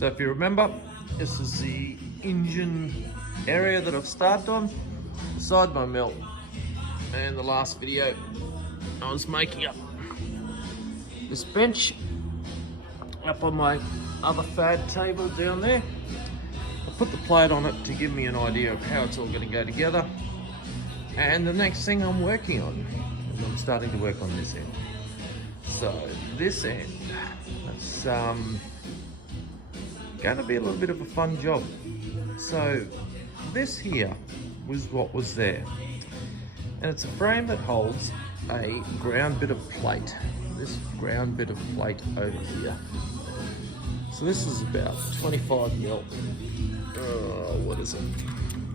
So if you remember, this is the engine area that I've started on, beside my mill. And the last video, I was making up this bench up on my other fad table down there. I put the plate on it to give me an idea of how it's all going to go together. And the next thing I'm working on, is I'm starting to work on this end. So this end, that's going to be a little bit of a fun job. So this here was what was there. And it's a frame that holds a ground bit of plate. This ground bit of plate over here. So this is about 25 mil. What is it?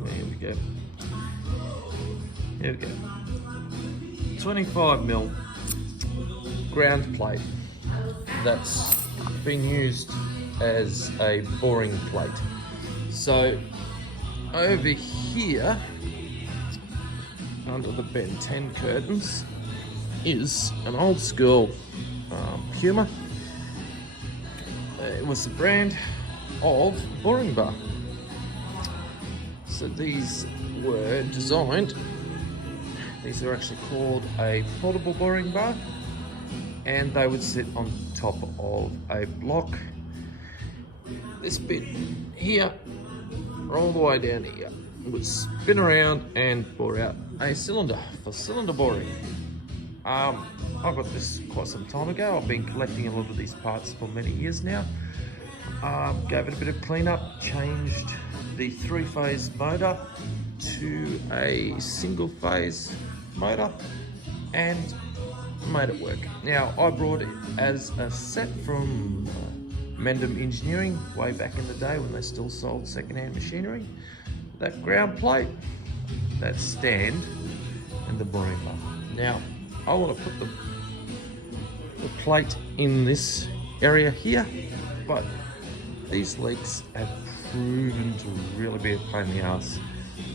There we go. Here we go. 25 mil ground plate that's being used as a boring plate. So over here, under the Ben 10 curtains, is an old school Puma. It was the brand of boring bar. So these were designed, these are actually called a portable boring bar, and they would sit on top of a block. This bit here, all the way down here, would spin around and bore out a cylinder for cylinder boring. I got this quite some time ago. I've been collecting a lot of these parts for many years now. Gave it a bit of cleanup, changed the 3-phase motor to a single phase motor and made it work. Now I brought it as a set from Mendham Engineering way back in the day when they still sold second-hand machinery. That ground plate, that stand, and the boring bar. Now I want to put the plate in this area here, but these leaks have proven to really be a pain in the ass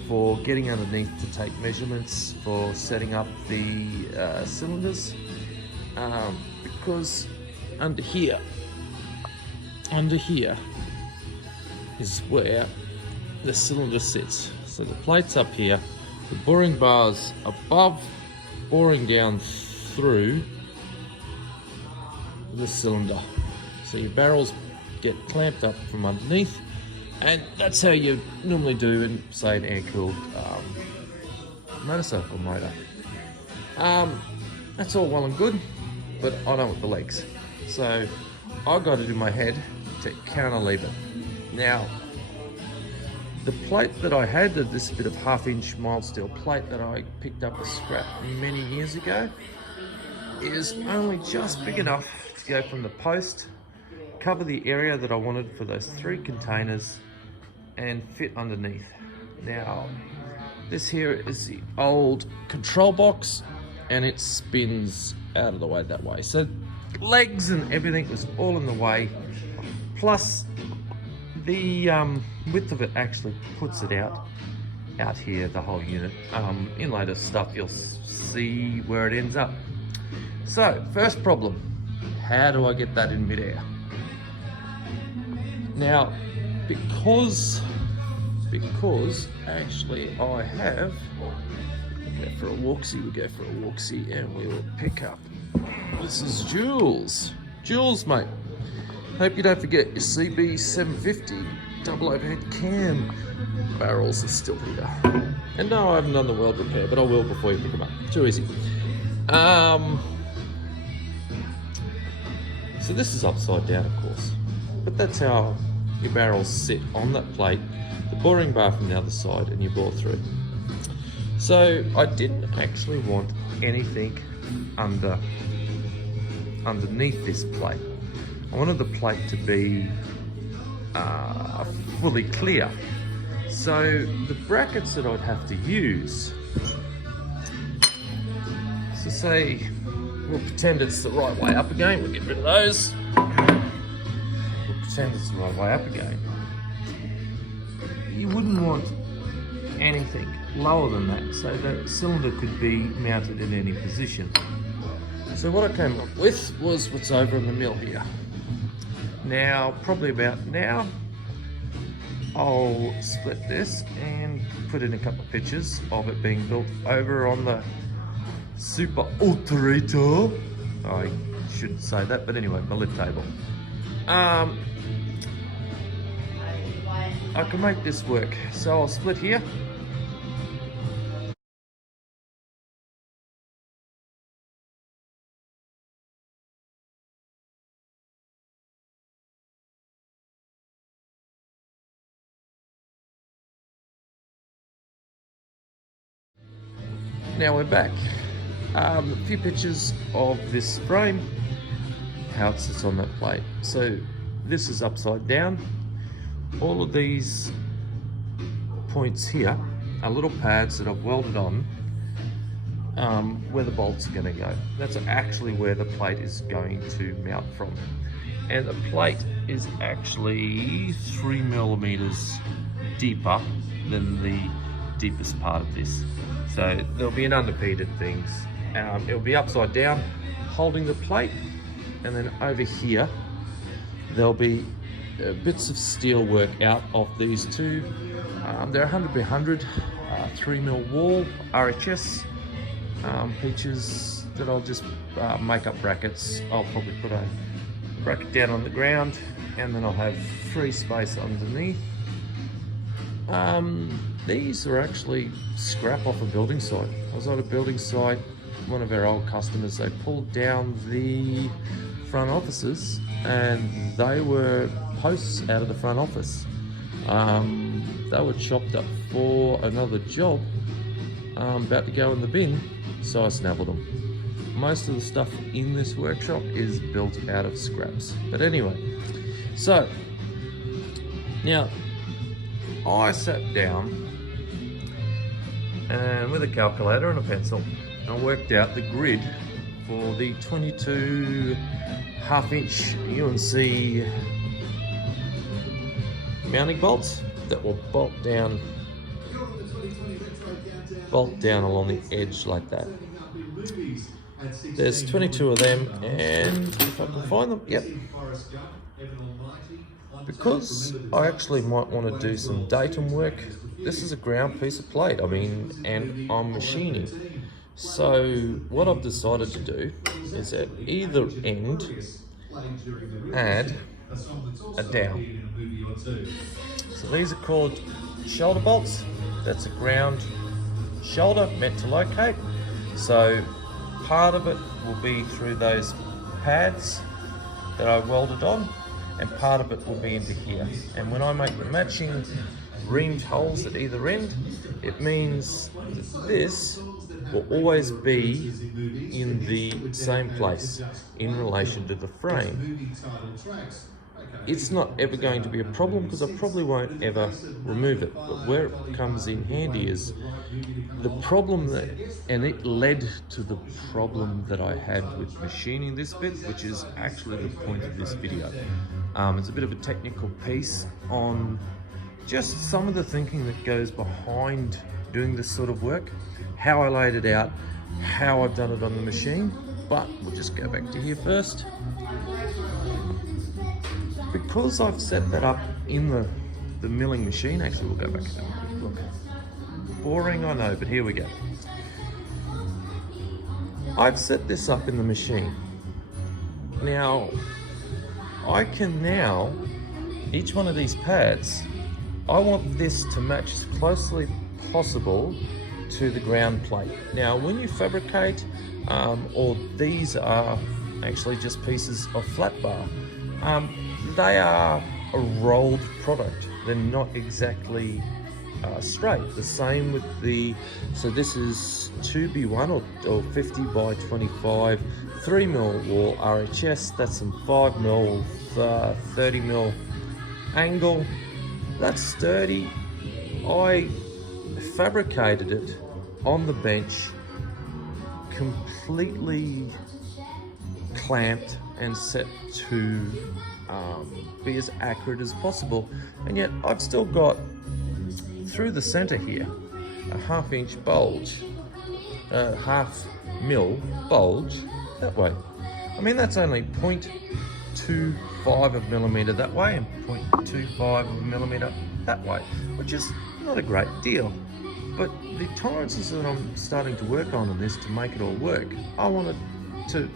for getting underneath to take measurements, for setting up the cylinders, because under here is where the cylinder sits. So the plate's up here, the boring bar's above, boring down through the cylinder. So your barrels get clamped up from underneath, and that's how you normally do in, say, an air-cooled motorcycle motor. That's all well and good, but I don't want the legs. So I got it in my head to cantilever it. Now, the plate that I had, this bit of 1/2-inch mild steel plate that I picked up a scrap many years ago, is only just big enough to go from the post, cover the area that I wanted for those 3 containers, and fit underneath. Now, this here is the old control box, and it spins out of the way that way. So legs and everything was all in the way, plus the width of it actually puts it out here, the whole unit. In later stuff you'll see where it ends up. So first problem, how do I get that in midair? Now, because actually I have, we go for a walksy, and we will pick up, this is Jules, mate. Hope you don't forget your CB 750 double overhead cam barrels are still here. And no, I haven't done the weld repair, but I will before you pick them up. Too easy. So this is upside down, of course, but that's how your barrels sit on that plate, the boring bar from the other side, and you bore through. So I didn't actually want anything underneath this plate. I wanted the plate to be fully clear. So the brackets that I'd have to use, so say, we'll pretend it's the right way up again, we'll get rid of those. We'll pretend it's the right way up again. You wouldn't want anything lower than that, so the cylinder could be mounted in any position. So what I came up with was what's over in the mill here. Now, probably about now, I'll split this and put in a couple of pictures of it being built over on the Super Alterator. I shouldn't say that, but anyway, my lift table. I can make this work, so I'll split here. Now we're back. A few pictures of this frame, how it sits on that plate. So this is upside down. All of these points here are little pads that I've welded on where the bolts are going to go. That's actually where the plate is going to mount from. And the plate is actually 3 millimeters deeper than the deepest part of this. So there'll be an underpin at things. It'll be upside down, holding the plate, and then over here there'll be bits of steel work out of these two. They're 100 by 100, 3mm wall RHS features that I'll just make up brackets. I'll probably put a bracket down on the ground, and then I'll have free space underneath. These are actually scrap off a building site. I was on a building site, one of our old customers, they pulled down the front offices and they were posts out of the front office. They were chopped up for another job, about to go in the bin, so I snaffled them. Most of the stuff in this workshop is built out of scraps. But anyway, so now I sat down and with a calculator and a pencil, I worked out the grid for the 22 half-inch UNC mounting bolts that will bolt down along the edge like that. There's 22 of them, and if I can find them, yep. Because I actually might want to do some datum work, this is a ground piece of plate, and I'm machining. So what I've decided to do is at either end add a dowel. So these are called shoulder bolts. That's a ground shoulder meant to locate. So part of it will be through those pads that I welded on, and part of it will be into here. And when I make the matching reamed holes at either end, it means that this will always be in the same place in relation to the frame. It's not ever going to be a problem because I probably won't ever remove it. But where it comes in handy is the problem that, and it led to the problem that I had with machining this bit, which is actually the point of this video. It's a bit of a technical piece on just some of the thinking that goes behind doing this sort of work, how I laid it out, how I've done it on the machine. But we'll just go back to here first. Because I've set that up in the milling machine, actually we'll go back and have a quick look. Boring, I know, but here we go. I've set this up in the machine. Now, I can now, each one of these pads, I want this to match as closely possible to the ground plate. Now, when you fabricate, or these are actually just pieces of flat bar, they are a rolled product. They're not exactly straight. The same with the, so this is 2B1 or 50 by 25, 3mm wall RHS, that's some 5mm, 30mm angle. That's sturdy. I fabricated it on the bench, completely clamped and set to be as accurate as possible. And yet I've still got through the center here a half-inch bulge, half mil bulge that way. I mean, that's only 0.25 of a millimeter that way and 0.25 of a millimeter that way, which is not a great deal. But the tolerances that I'm starting to work on in this to make it all work, I wanted to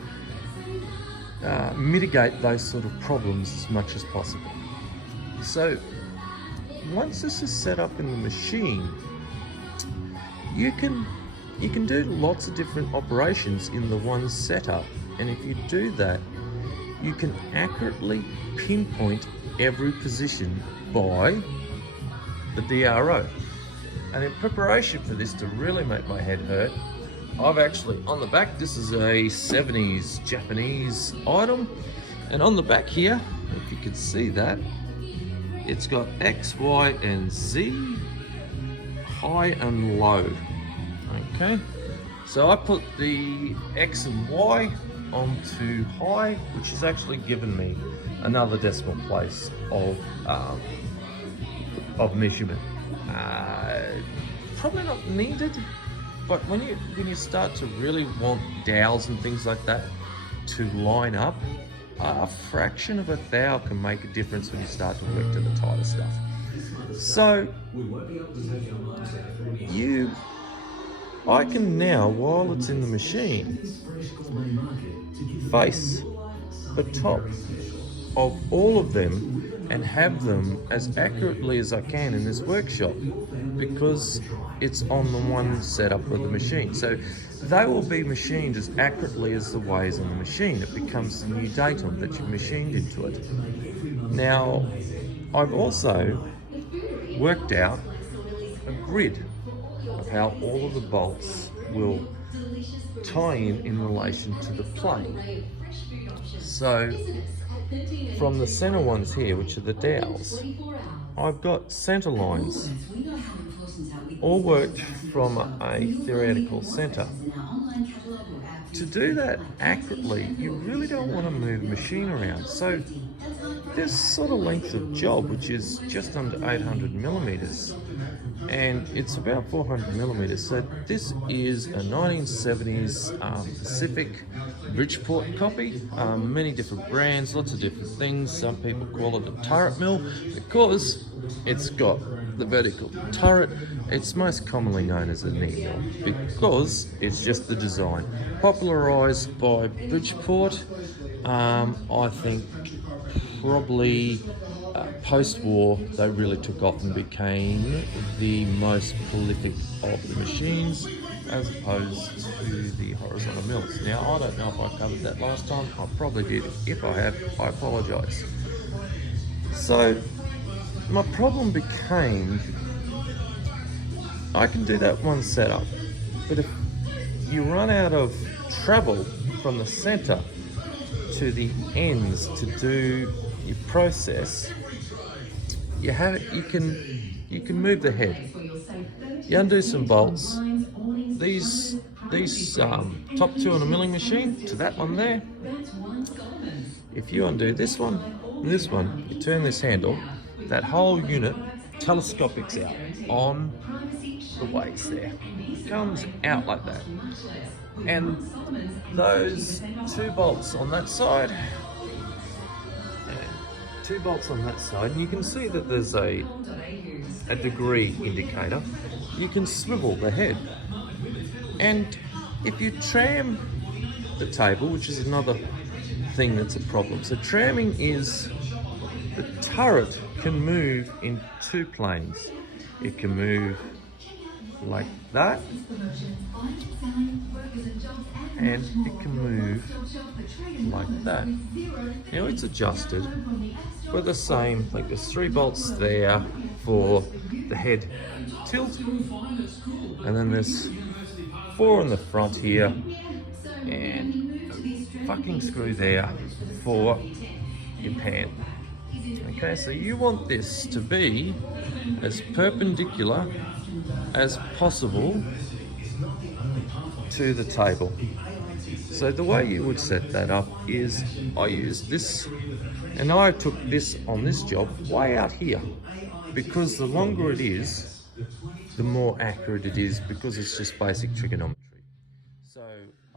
mitigate those sort of problems as much as possible. So once this is set up in the machine, you can do lots of different operations in the one setup, and if you do that, you can accurately pinpoint every position by the DRO. And in preparation for this to really make my head hurt, I've actually, on the back, this is a 70s Japanese item, and on the back here, if you can see that, it's got X, Y, and Z, high and low. Okay, so I put the X and Y onto high, which has actually given me another decimal place of measurement. Probably not needed, but when you start to really want dowels and things like that to line up, a fraction of a thou can make a difference when you start to work to the tighter stuff. So I can now, while it's in the machine, face the top of all of them and have them as accurately as I can in this workshop, because it's on the one setup of the machine. So they will be machined as accurately as the ways on the machine. It becomes the new datum that you've machined into it. Now, I've also worked out a grid of how all of the bolts will tie in relation to the plane. So from the center ones here, which are the dowels, I've got center lines all worked from a theoretical center. To do that accurately, you really don't want to move the machine around. So this sort of length of job, which is just under 800 millimeters, and it's about 400 millimeters. So this is a 1970s Pacific Bridgeport copy. Many different brands, lots of different things. Some people call it a turret mill because it's got the vertical turret. It's most commonly known as a knee mill because it's just the design. Popularized by Bridgeport, I think probably post-war they really took off and became the most prolific of the machines as opposed to the horizontal mills. Now, I don't know if I covered that last time. I probably did. If I have, I apologize. So my problem became, I can do that one setup, but if you run out of travel from the center to the ends to do your process, you can move the head. You undo some bolts. These top two on a milling machine to that one there. If you undo this one and this one, you turn this handle, that whole unit telescopics out on the ways there. It comes out like that. And those two bolts on that side, two bolts on that side, and you can see that there's a degree indicator. You can swivel the head. And if you tram the table, which is another thing that's a problem. So tramming is, the turret can move in two planes. It can move like that, and it can move like that. Now it's adjusted for the same, like there's 3 bolts there for the head tilt, and then there's 4 in the front here, and a fucking screw there for your pan. Okay, so you want this to be as perpendicular as possible to the table. So the way you would set that up is, I use this, and I took this on this job way out here, because the longer it is, the more accurate it is, because it's just basic trigonometry. So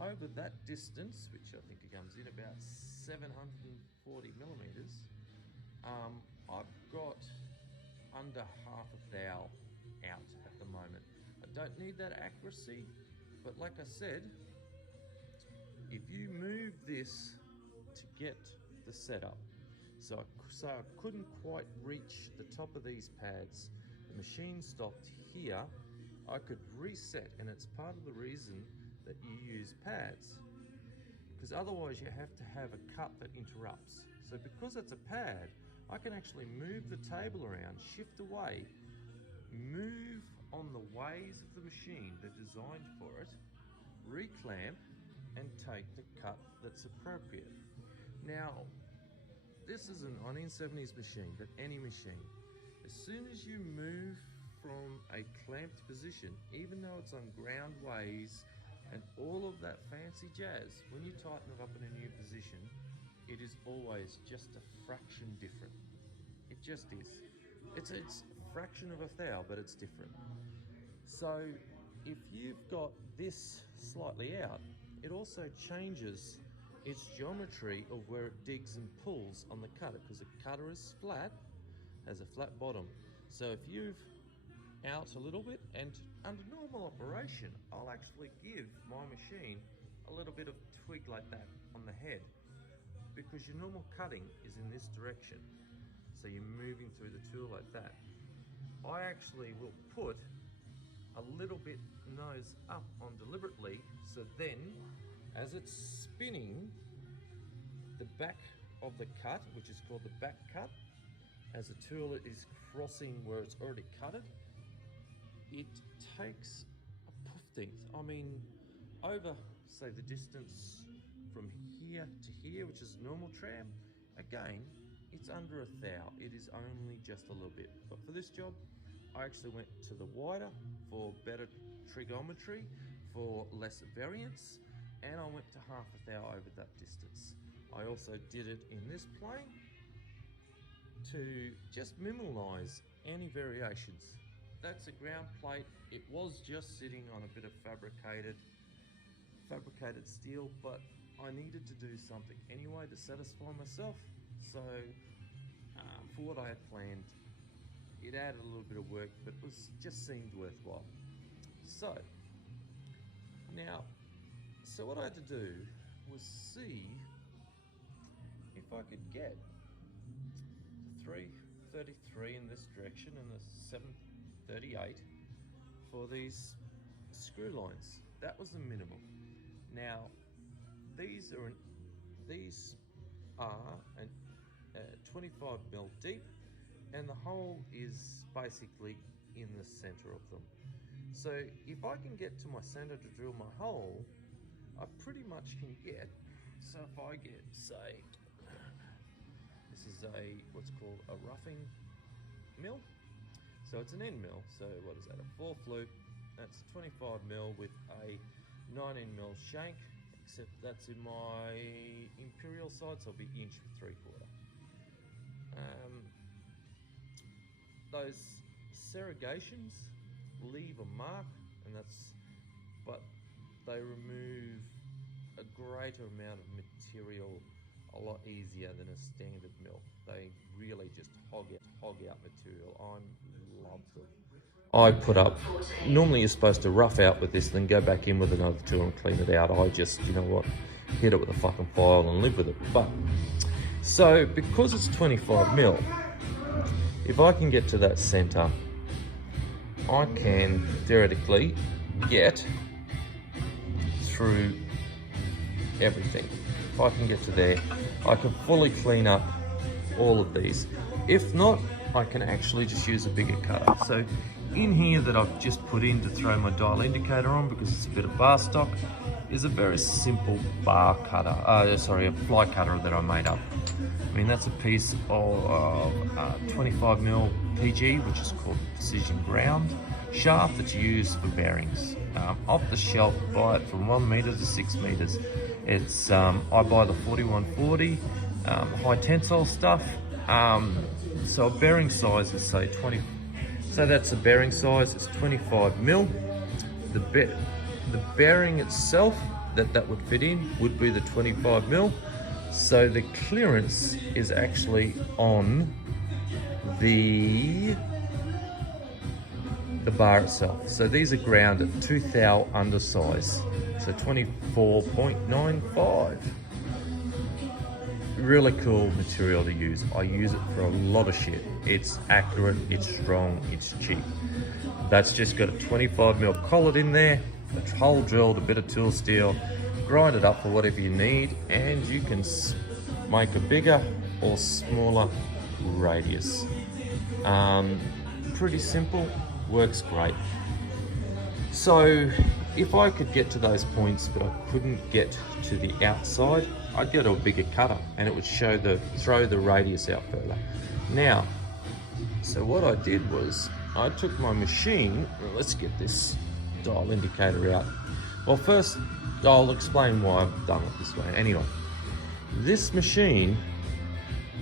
over that distance, which I think it comes in about 740 40 millimeters, I've got under half a thou out at the moment. I don't need that accuracy, but like I said, if you move this to get the setup, so I couldn't quite reach the top of these pads, the machine stopped here, I could reset, and it's part of the reason that you use pads, because otherwise you have to have a cut that interrupts. So because it's a pad, I can actually move the table around, shift away, move on the ways of the machine they're designed for it, reclamp, and take the cut that's appropriate. Now, this is a 1970s machine, but any machine, as soon as you move from a clamped position, even though it's on ground ways and all of that fancy jazz, when you tighten it up in a new position, it is always just a fraction different. It just is. It's a fraction of a thou, but it's different. So if you've got this slightly out, it also changes its geometry of where it digs and pulls on the cutter, because the cutter is flat, has a flat bottom. So if you've out a little bit, and under normal operation, I'll actually give my machine a little bit of twig like that on the head, because your normal cutting is in this direction. So you're moving through the tool like that. I actually will put a little bit nose up on deliberately, so then as it's spinning, the back of the cut, which is called the back cut, as the tool is crossing where it's already cutted, it takes a pufteenth. I mean, over, say, the distance from here to here, which is normal tram, again, it's under a thou. It is only just a little bit. But for this job, I actually went to the wider for better trigonometry, for less variance, and I went to half a thou over that distance. I also did it in this plane to just minimize any variations. That's a ground plate. It was just sitting on a bit of fabricated steel, but I needed to do something anyway to satisfy myself. So for what I had planned, it added a little bit of work, but it just seemed worthwhile. So what I had to do was see if I could get 333 in this direction and a 738 for these screw lines. That was the minimum. Now these are 25 mil deep, and the hole is basically in the center of them. So if I can get to my center to drill my hole, I pretty much can get, so if I get, say, this is what's called a roughing mill. So it's an end mill, so what is that, a 4th loop, that's 25 mil with a 19 mil shank, except that's in my imperial side, so it'll be inch with 3/4. Those serragations leave a mark, and but they remove a greater amount of material a lot easier than a standard mill. They really just hog out material. I love them. I put up, normally you're supposed to rough out with this, then go back in with another tool and clean it out. I just, you know what, hit it with a fucking file and live with it. But, so because it's 25 mil, if I can get to that center, I can theoretically get through everything. If I can get to there, I can fully clean up all of these. If not, I can actually just use a bigger cutter. So in here that I've just put in to throw my dial indicator on, because it's a bit of bar stock, is a very simple bar cutter, a fly cutter that I made up. I mean, that's a piece of 25 mil PG, which is called Precision Ground shaft, that's used for bearings. Off the shelf, buy it from 1 meter to 6 meters. It's I buy the 4140 high tensile stuff. So a bearing size is say 20. So that's a bearing size. It's 25 mil. The bearing itself that would fit in would be the 25 mil. So the clearance is actually on the bar itself. So these are ground at 2 thou undersize, so 24.95. Really cool material to use. I use it for a lot of shit. It's accurate, it's strong, it's cheap. That's just got a 25mm collet in there, a hole drilled, a bit of tool steel, grind it up for whatever you need, and you can make a bigger or smaller radius. Pretty simple, works great. So if I could get to those points but I couldn't get to the outside, I'd go to a bigger cutter and it would throw the radius out further. Now, so what I did was I took my machine, let's get this dial indicator out. Well, first I'll explain why I've done it this way. Anyway, this machine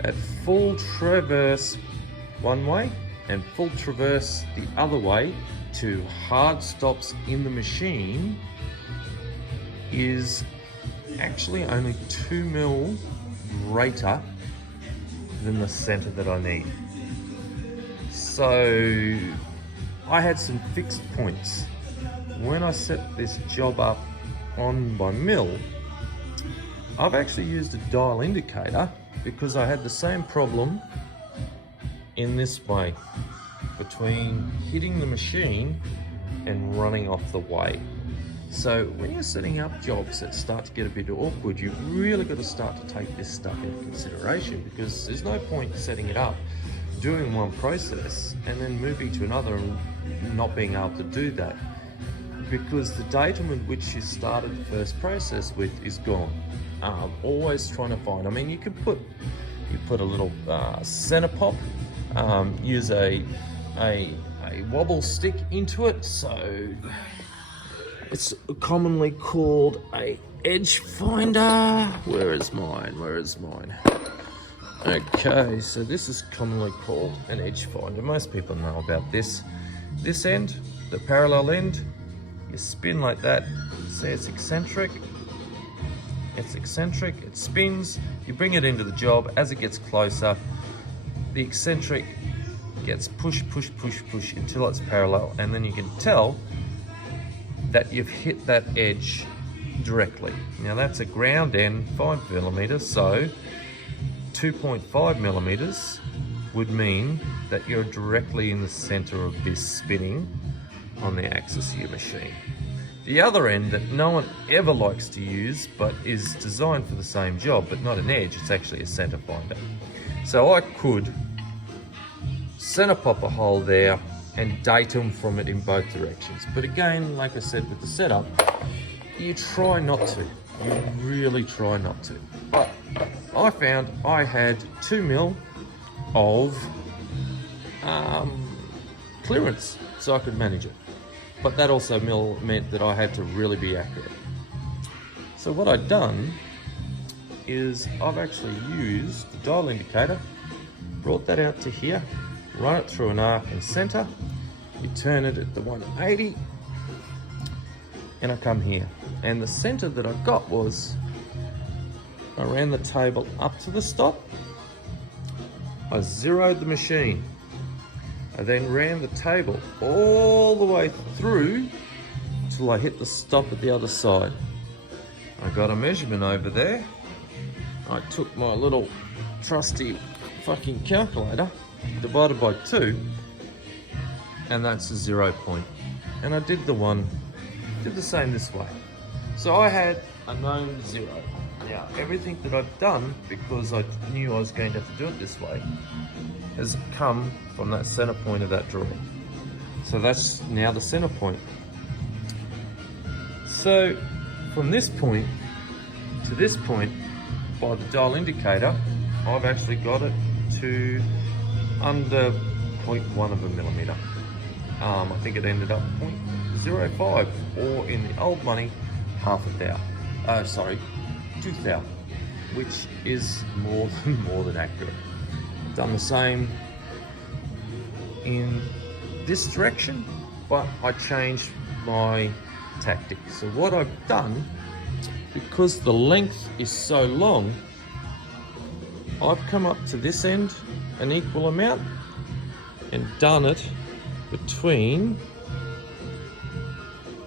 at full traverse one way and full traverse the other way to hard stops in the machine is actually only 2mm greater than the center that I need. So I had some fixed points. When I set this job up on my mill, I've actually used a dial indicator because I had the same problem in this way between hitting the machine and running off the way. So when you're setting up jobs that start to get a bit awkward, you've really got to start to take this stuff into consideration, because there's no point setting it up, doing one process and then moving to another and not being able to do that, because the datum at which you started the first process with is gone. Always trying to find, I mean, you put a little center pop, use a wobble stick into it, so it's commonly called a edge finder. Where is mine? Okay, so this is commonly called an edge finder. Most people know about this. This end, the parallel end, you spin like that. See, it's eccentric, it spins, you bring it into the job. As it gets closer, the eccentric gets push until it's parallel, and then you can tell that you've hit that edge directly. Now that's a ground end, 5mm, so 2.5mm would mean that you're directly in the center of this spinning on the axis of your machine. The other end that no one ever likes to use, but is designed for the same job, but not an edge, it's actually a center finder. So I could center pop a hole there and datum from it in both directions. But again, like I said with the setup, you try not to. You really try not to. But I found I had 2mm of clearance, so I could manage it. But that also meant that I had to really be accurate. So what I've done is I've actually used the dial indicator, brought that out to here, run it through an arc and center, you turn it at the 180, and I come here. And the center that I got was, I ran the table up to the stop, I zeroed the machine, I then ran the table all the way through till I hit the stop at the other side. I got a measurement over there, I took my little trusty fucking calculator, divided by 2, and that's a 0 point. And I did the same this way. So I had a known 0. Now everything that I've done, because I knew I was going to have to do it this way, has come from that center point of that drawing. So that's now the center point. So from this point to this point, by the dial indicator, I've actually got it to under 0.1 of a millimeter. I think it ended up 0.05, or in the old money, half a thou. 2 thou, which is more than accurate. Done the same in this direction, but I changed my tactic. So what I've done, because the length is so long, I've come up to this end an equal amount and done it between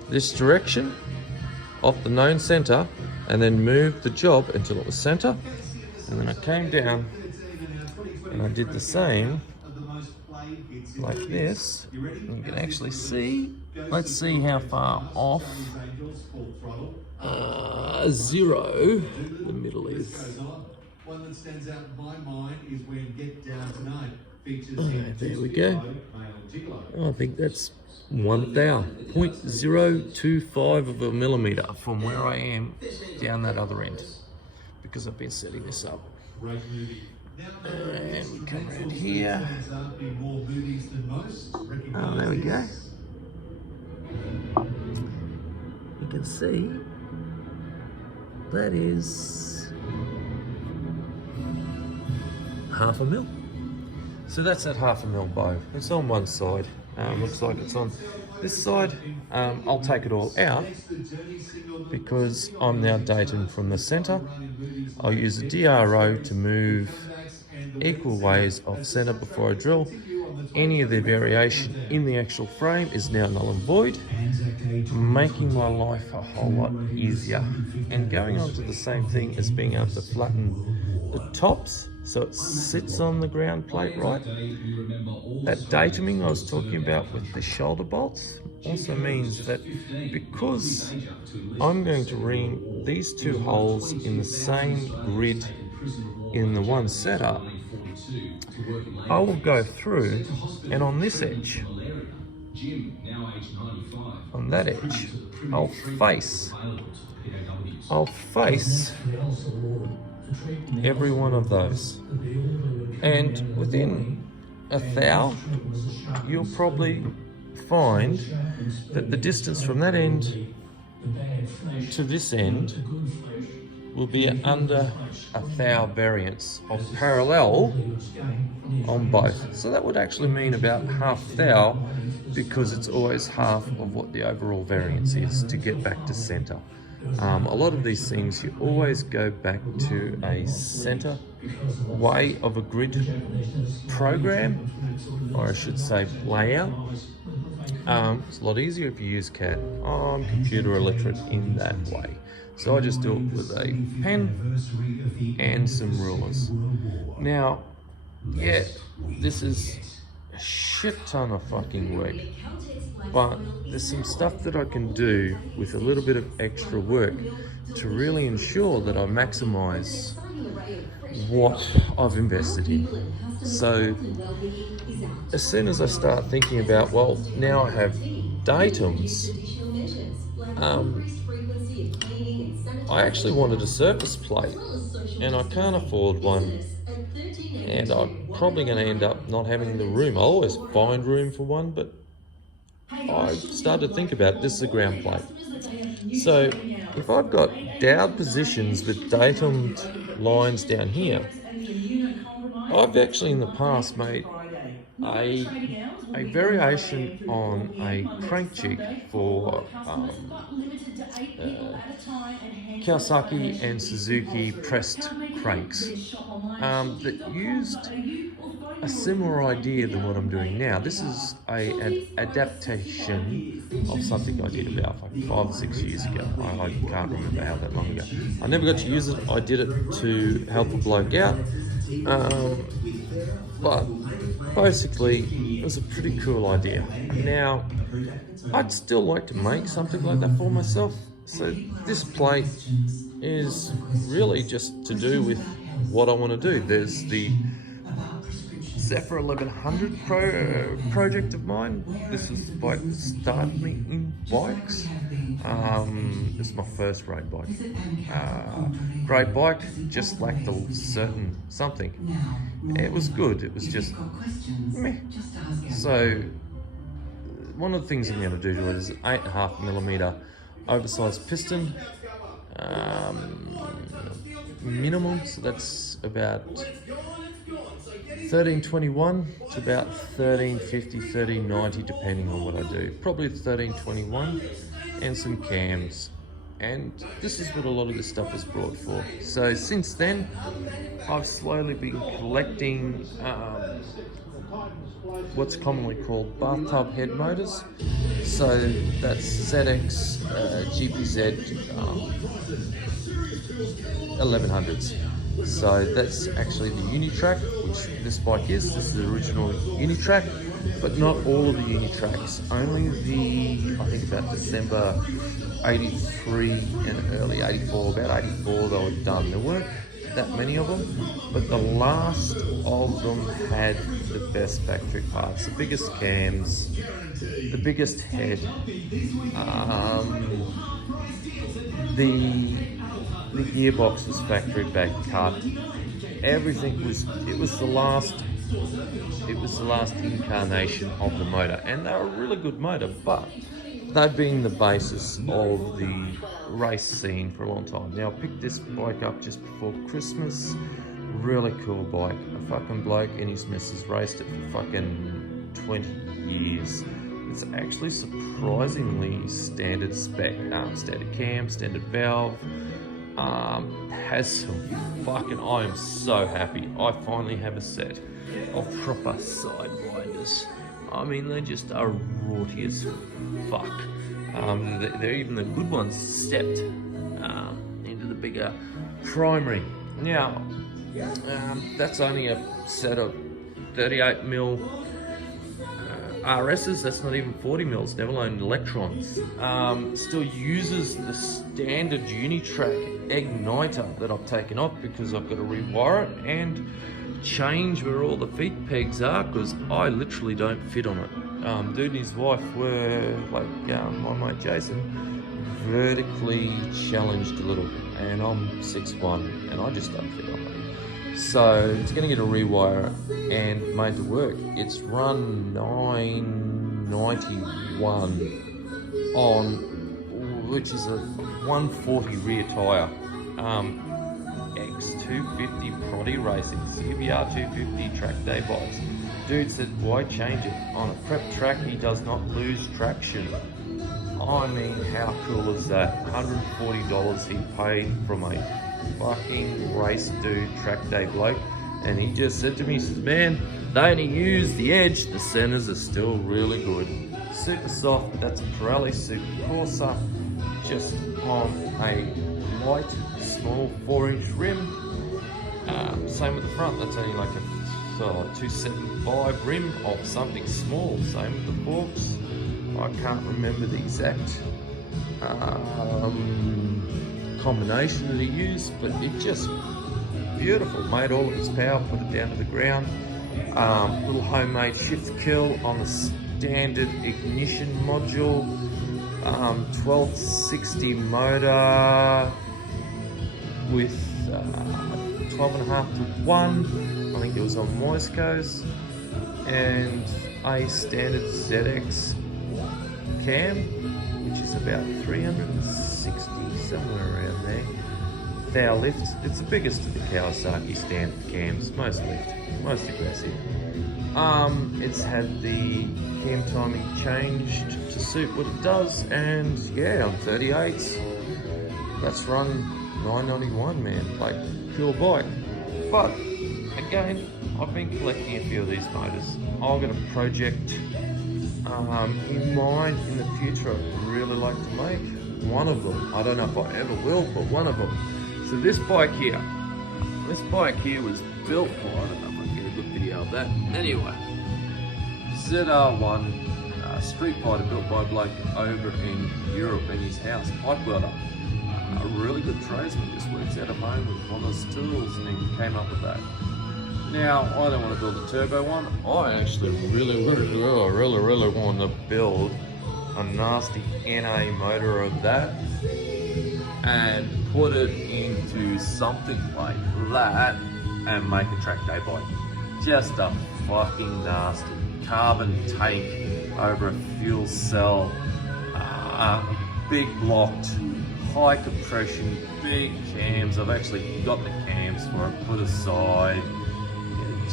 this direction off the known center and then moved the job until it was center, and then I came down and I did the same like this. And you can actually see, let's see how far off 0 the middle is. One that stands out in my mind is when Get Down Tonight features. Okay, there we go. I think that's 1 thou, 0.025 of a millimeter from where I am down that other end, because I've been setting this up. And we come around here. Oh, there we go. You can see that is 1/2 mil. So that's that 1/2 mil bow. It's on one side. Looks like it's on this side. I'll take it all out because I'm now dating from the center. I'll use a DRO to move equal ways off center before I drill. Any of the variation in the actual frame is now null and void, making my life a whole lot easier. And going on to the same thing as being able to flatten the tops so it sits on the ground plate right. That datuming I was talking about with the shoulder bolts also means that because I'm going to ring these two holes in the same grid in the one setup, I will go through and on this edge, on that edge, I'll face every one of those, and within 1 thou you'll probably find that the distance from that end to this end will be under 1 thou variance of parallel on both. So that would actually mean about 1/2 thou, because it's always half of what the overall variance is to get back to center. A lot of these things you always go back to a center way of a grid program, or I should say layout. It's a lot easier if you use CAD. I'm computer illiterate in that way, so I just do it with a pen and some rulers. Now, yeah, this is a shit ton of fucking work, but there's some stuff that I can do with a little bit of extra work to really ensure that I maximize what I've invested in. So as soon as I start thinking about, well, now I have datums, I actually wanted a surface plate and I can't afford one, and I'm probably going to end up not having the room. I'll always find room for one, but I started to think about this is a ground plate. So if I've got dowed positions with datumed lines down here, I've actually in the past made a variation on a crank jig for Kawasaki and Suzuki pressed cranks that used a similar idea than what I'm doing now. This is an adaptation of something I did about 5 or 6 years ago. I can't remember how that long ago. I never got to use it. I did it to help a bloke out. But basically, it was a pretty cool idea. Now, I'd still like to make something like that for myself. So this plate is really just to do with what I want to do. There's the Zephyr 1100 project of mine. This is by Starting Bikes. This is my first road bike. Great bike, just lacked a certain something. It was good, it was just meh. So one of the things I'm going to do to it is an 8.5mm oversized piston, minimum, so that's about 1321 to about 1350, 1390, depending on what I do. Probably 1321, and some cams. And this is what a lot of this stuff is brought for. So since then, I've slowly been collecting what's commonly called bathtub head motors. So that's ZX, GPZ 1100s. So that's actually the Unitrack, which this bike is. This is the original Unitrack, but not all of the Unitracks. Only the, I think about December 83 and early 84, about 84 they were done. There weren't that many of them, but the last of them had the best factory parts, the biggest cams, the biggest head, the gearbox was factory back cut. Everything was, it was the last incarnation of the motor, and they were a really good motor, but they've been the basis of the race scene for a long time. Now, I picked this bike up just before Christmas. Really cool bike. A fucking bloke and his missus raced it for fucking 20 years. It's actually surprisingly standard spec. Standard cam, standard valve. Has some fucking, I am so happy. I finally have a set of proper sidewinders. I mean, they just are rorty as fuck. They're even the good ones stepped into the bigger primary. Now, that's only a set of 38mm RSs. That's not even 40mm, never alone electrons. Still uses the standard Unitrack igniter that I've taken off because I've got to rewire it and change where all the feet pegs are, because I literally don't fit on it. Dude and his wife were, like my mate Jason, vertically challenged a little, and I'm 6'1", and I just don't fit on it. So it's going to get a rewire and made to work. It's run 991 on, which is a 140 rear tyre. X250 Proddy Racing CBR 250 track day bikes. Dude said, why change it? On a prep track, he does not lose traction. I mean, how cool is that? $140 he paid from a fucking race dude, track day bloke. And he just said to me, he says, man, they only use the edge, the centers are still really good. Super soft, that's a Pirelli Super Corsa, just on a light, small 4-inch rim. Same with the front, that's only like a 275 rim of something small. Same with the forks. I can't remember the exact combination that he used, but it just beautiful. Made all of its power, put it down to the ground. Little homemade shift kill on the standard ignition module. 1260 motor with 12.5 to 1. I think it was on Moisco's, and a standard ZX cam, which is about 360, somewhere around there. Thou lift. It's the biggest of the Kawasaki standard cams, most lift, most aggressive. It's had the cam timing changed to suit what it does, and yeah, on 38s, that's run 991, man. Like, cool bike. But again, I've been collecting a few of these motors. I've got a project in mind in the future I'd really like to make. One of them, I don't know if I ever will, but one of them. So this bike here was built for, I don't know if I can get a good video of that. Anyway, ZR1 street fighter built by a bloke over in Europe in his house, pipe welder. A really good tradesman, just works out of home with one of his tools, and he came up with that. Now, I don't want to build a turbo one. I actually really want to build a nasty NA motor of that and put it into something like that and make a track day bike. Just a fucking nasty carbon tank over a fuel cell, big blocked, high compression, big cams. I've actually got the cams for it put aside.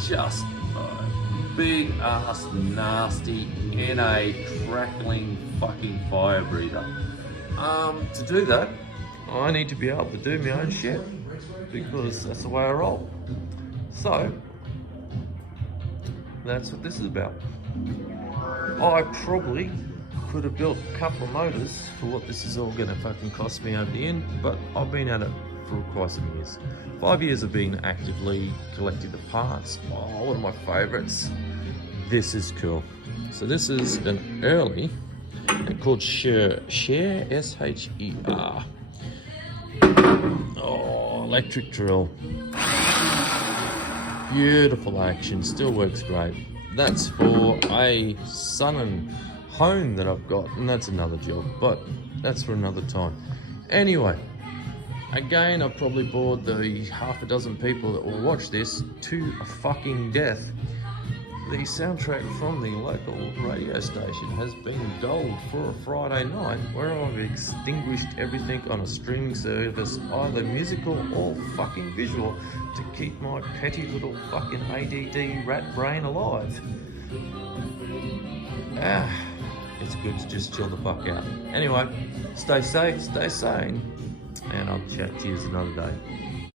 Just a big ass nasty NA crackling fucking fire breather. To do that, I need to be able to do my own shit because that's the way I roll. So, that's what this is about. I probably could have built a couple of motors for what this is all going to fucking cost me over the end, but I've been at it for quite some years. 5 years of being actively collecting the parts. Oh, one of my favorites. This is cool. So this is an early, called Sher, S-H-E-R. Oh, electric drill. Beautiful action, still works great. That's for a Sun & Hone that I've got, and that's another job, but that's for another time. Anyway, again, I've probably bored the half a dozen people that will watch this to a fucking death. The soundtrack from the local radio station has been dulled for a Friday night where I've extinguished everything on a streaming service, either musical or fucking visual, to keep my petty little fucking ADD rat brain alive. It's good to just chill the fuck out. Anyway, stay safe, stay sane, and I'll chat to you another day.